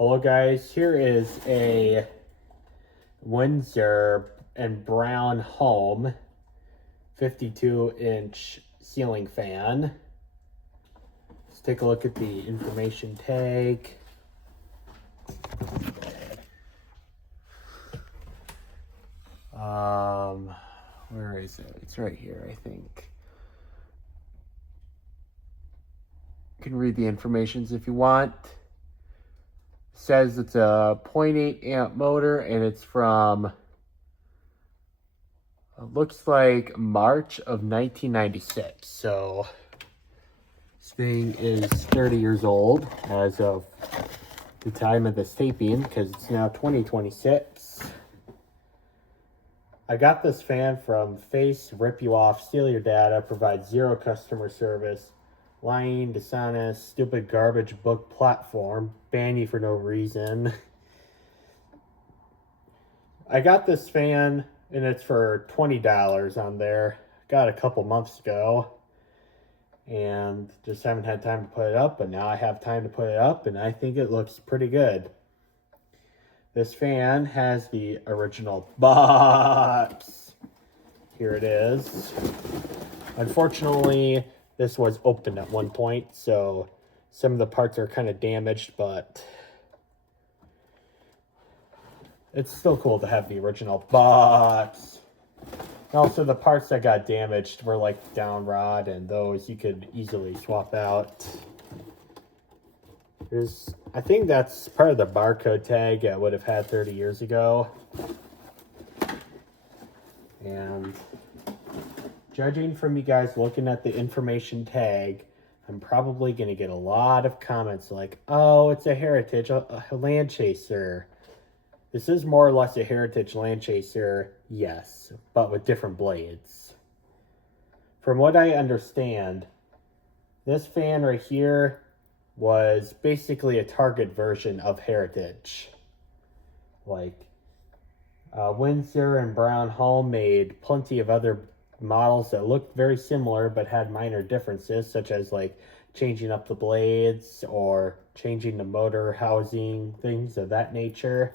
Hello guys, here is a Windsor and Browne home 52-inch ceiling fan. Let's take a look at the information tag. Where is it? It's right here, I think. You can read the informations if you want. Says it's a 0.8 amp motor and it's from looks like March of 1996. So this thing is 30 years old as of the time of this taping because it's now 2026. I got this fan from Face, Rip You Off, Steal Your Data, Provide Zero Customer Service, Lying, Dishonest, Stupid Garbage Book Platform, Ban You for No Reason. I got this fan and it's for $20 on there. Got it a couple months ago and just haven't had time to put it up, but now I have time to put it up and I think it looks pretty good. This fan has the original box. Here it is. Unfortunately, this was open at one point, so some of the parts are kind of damaged, but it's still cool to have the original box. And also, the parts that got damaged were like down rod, and those you could easily swap out. I think that's part of the barcode tag I would have had 30 years ago. And judging from you guys looking at the information tag, I'm probably going to get a lot of comments like, oh, it's a Herritage, a Lanchester. This is more or less a Herritage Lanchester, yes, but with different blades. From what I understand, this fan right here was basically a Target version of Herritage. Like, Windsor and Browne Home made plenty of other models that looked very similar but had minor differences, such as like changing up the blades or changing the motor housing, things of that nature.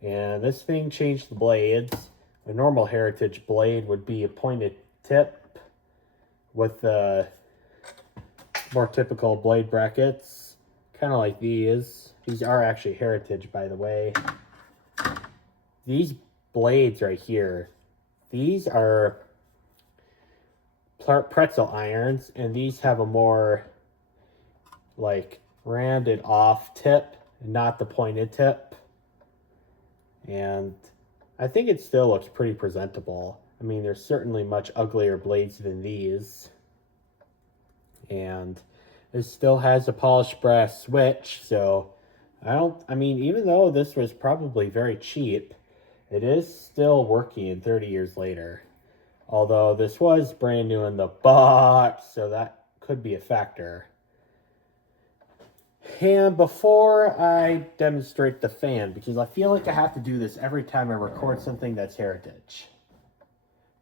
And this thing changed the blades. A normal Herritage blade would be a pointed tip with the more typical blade brackets, kind of like these. These are actually Herritage, by the way. These blades right here, these are pretzel irons, and these have a more like rounded off tip, not the pointed tip. And I think it still looks pretty presentable. I mean, there's certainly much uglier blades than these. And it still has a polished brass switch, so I mean, even though this was probably very cheap, it is still working 30 years later. Although this was brand new in the box, so that could be a factor. And before I demonstrate the fan, because I feel like I have to do this every time I record something that's Herritage.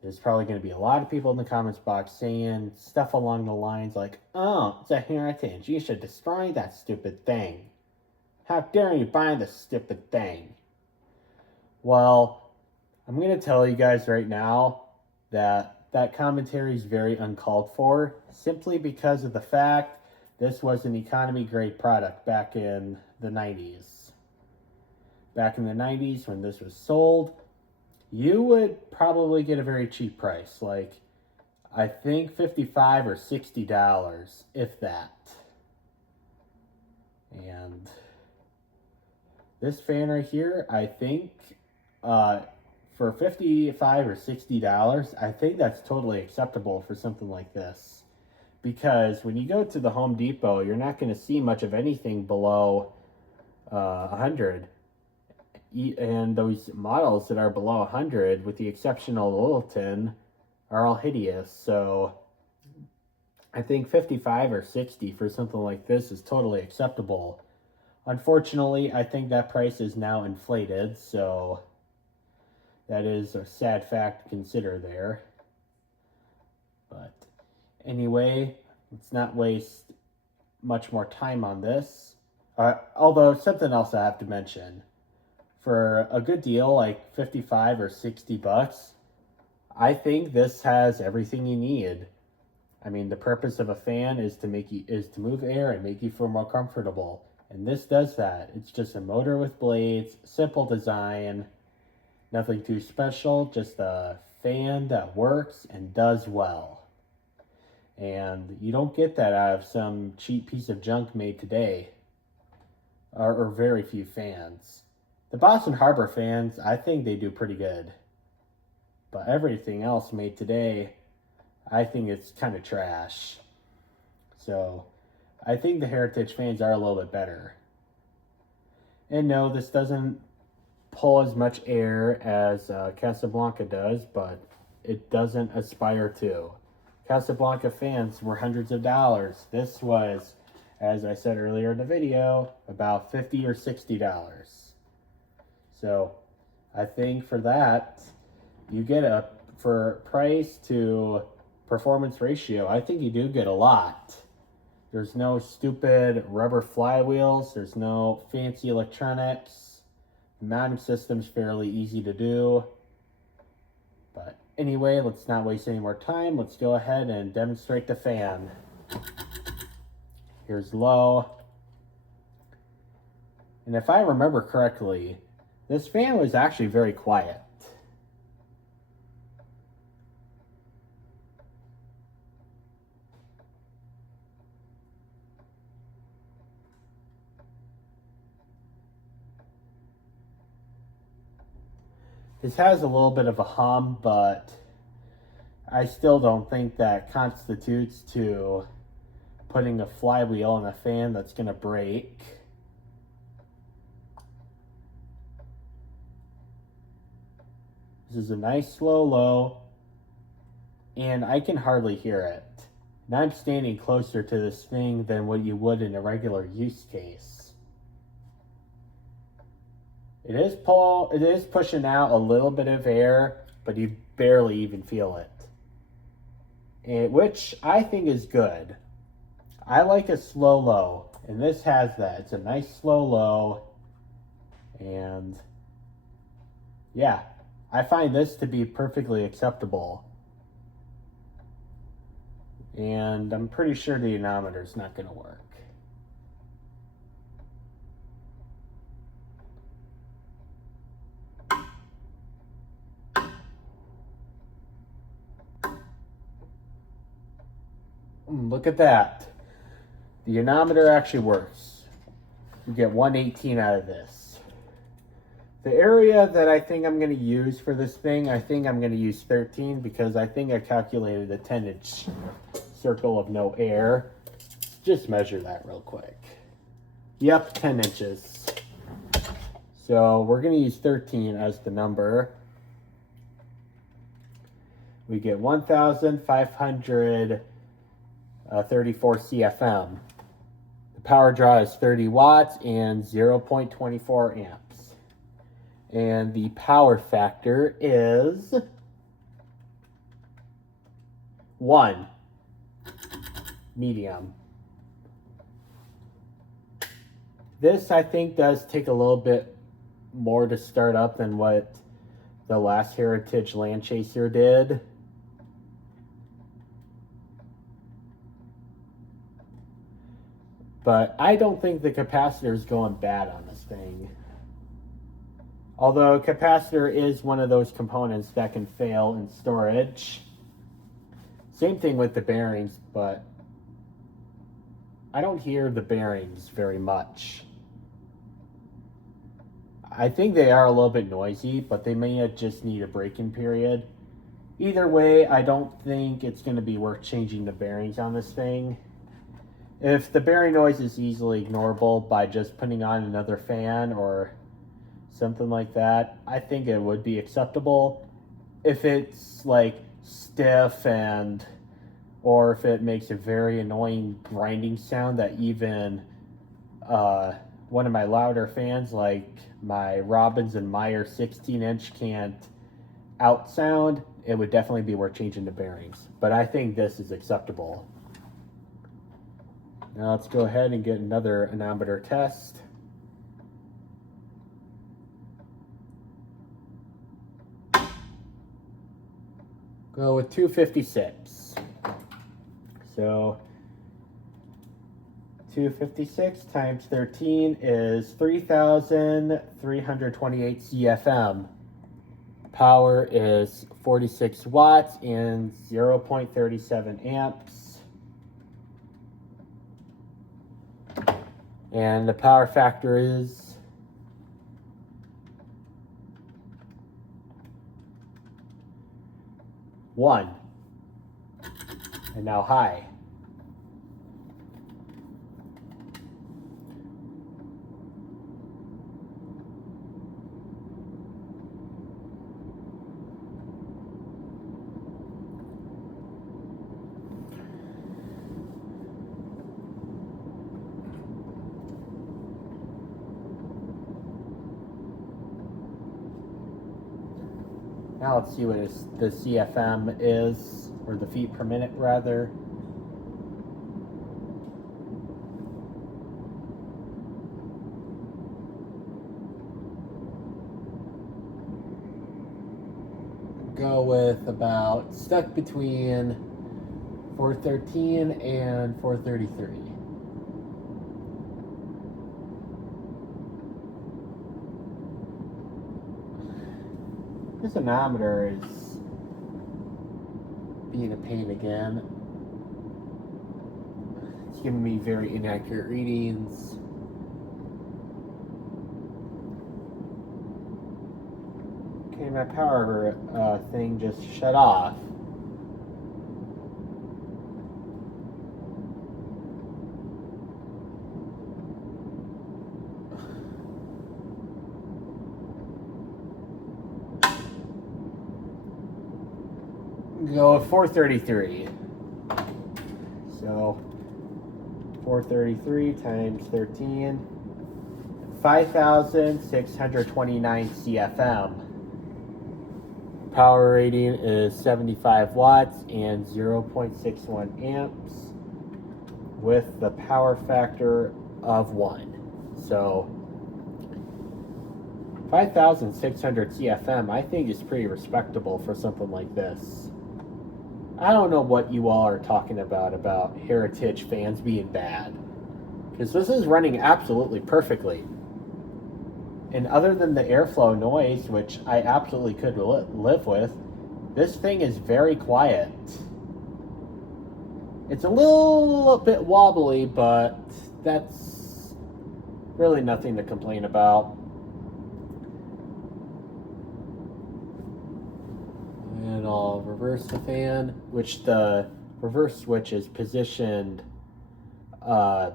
There's probably going to be a lot of people in the comments box saying stuff along the lines like, oh, it's a Herritage. You should destroy that stupid thing. How dare you buy this stupid thing? Well, I'm going to tell you guys right now that that commentary is very uncalled for, simply because of the fact this was an economy grade product back in the 90s. Back in the 90s when this was sold, you would probably get a very cheap price, like I think $55 or $60, if that. And this fan right here, I think for $55 or $60, I think that's totally acceptable for something like this. Because when you go to the Home Depot, you're not going to see much of anything below 100. And those models that are below 100, with the exception of the Littleton, are all hideous. So I think 55 or 60 for something like this is totally acceptable. Unfortunately, I think that price is now inflated, so that is a sad fact to consider there. But anyway, let's not waste much more time on this. Although something else I have to mention, for a good deal like 55 or 60 bucks, I think this has everything you need. I mean, the purpose of a fan is to move air and make you feel more comfortable. And this does that. It's just a motor with blades, simple design, nothing too special, just a fan that works and does well. And you don't get that out of some cheap piece of junk made today, or very few fans. The Boston Harbor fans, I think they do pretty good. But everything else made today, I think it's kind of trash. So I think the Heritage fans are a little bit better. And no, this doesn't pull as much air as Casablanca does, but it doesn't aspire to. Casablanca fans were hundreds of dollars. This was, as I said earlier in the video, about $50 or $60. So I think for that, you get for price to performance ratio, I think you do get a lot. There's no stupid rubber flywheels. There's no fancy electronics. The mounting system's fairly easy to do. But anyway, let's not waste any more time. Let's go ahead and demonstrate the fan. Here's low. And if I remember correctly, this fan was actually very quiet. This has a little bit of a hum, but I still don't think that constitutes to putting a flywheel in a fan that's going to break. This is a nice slow low, and I can hardly hear it. And I'm standing closer to this thing than what you would in a regular use case. It is pushing out a little bit of air, but you barely even feel it. Which I think is good. I like a slow low, and this has that. It's a nice slow low, and yeah, I find this to be perfectly acceptable. And I'm pretty sure the anemometer is not going to work. Look at that. The anemometer actually works. You get 118 out of this. The area that I think I'm going to use for this thing, I think I'm going to use 13 because I think I calculated a 10-inch circle of no air. Just measure that real quick. Yep, 10 inches. So we're going to use 13 as the number. We get 1,534 CFM. The power draw is 30 watts and 0.24 amps. And the power factor is 1. Medium. This, I think, does take a little bit more to start up than what the last Herritage Lanchester did. But I don't think the capacitor is going bad on this thing. Although capacitor is one of those components that can fail in storage. Same thing with the bearings, but I don't hear the bearings very much. I think they are a little bit noisy, but they may just need a break-in period. Either way, I don't think it's going to be worth changing the bearings on this thing. If the bearing noise is easily ignorable by just putting on another fan or something like that, I think it would be acceptable. If it's like stiff or if it makes a very annoying grinding sound that even one of my louder fans like my Robbins and Meyer 16-inch can't outsound, it would definitely be worth changing the bearings. But I think this is acceptable. Now let's go ahead and get another anemometer test. Go with 256. So 256 times 13 is 3,328 CFM. Power is 46 watts and 0.37 amps. And the power factor is 1. And now high. Now let's see what the CFM is, or the feet per minute rather. Go with about stuck between 413 and 433. This anemometer is being a pain again. It's giving me very inaccurate readings. Okay, my power thing just shut off. Go 433. So 433 times 13, 5,629 CFM. Power rating is 75 watts and 0.61 amps with the power factor of 1. So 5,600 CFM I think is pretty respectable for something like this. I don't know what you all are talking about Herritage fans being bad. Because this is running absolutely perfectly. And other than the airflow noise, which I absolutely could live with, this thing is very quiet. It's a little bit wobbly, but that's really nothing to complain about. And I'll reverse the fan, which the reverse switch is positioned. The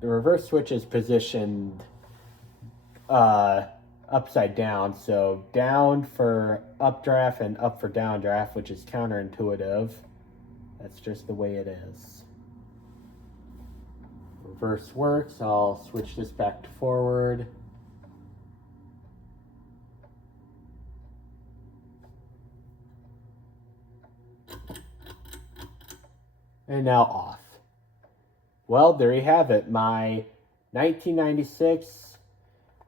reverse switch is positioned upside down. So down for updraft and up for downdraft, which is counterintuitive. That's just the way it is. Reverse works. I'll switch this back to forward. And now off. Well, there you have it. My 1996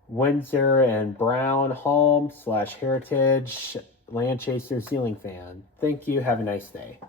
Windsor and Browne home / Herritage Lanchester ceiling fan. Thank you. Have a nice day.